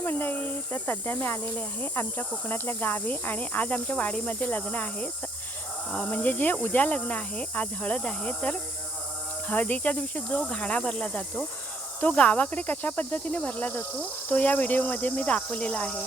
नमस्कार मंडळी. तर सध्या मी आलेले आहे आमच्या कोकणातल्या गावी आणि आज आमच्या वाडीमध्ये लग्न आहे. म्हणजे जे उद्या लग्न आहे आज हळद आहे. तर हळदीच्या दिवशी जो घाणा भरला जातो तो गावाकडे कशा पद्धतीने भरला जातो तो या व्हिडिओमध्ये मी दाखवलेला आहे.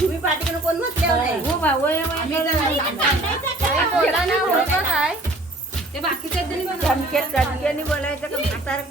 तुम्ही पाठीकडे कोण म्हटल्यावर नाही. हो बा वय काय ते बाकीच्या बोलायचं का? म्हातारं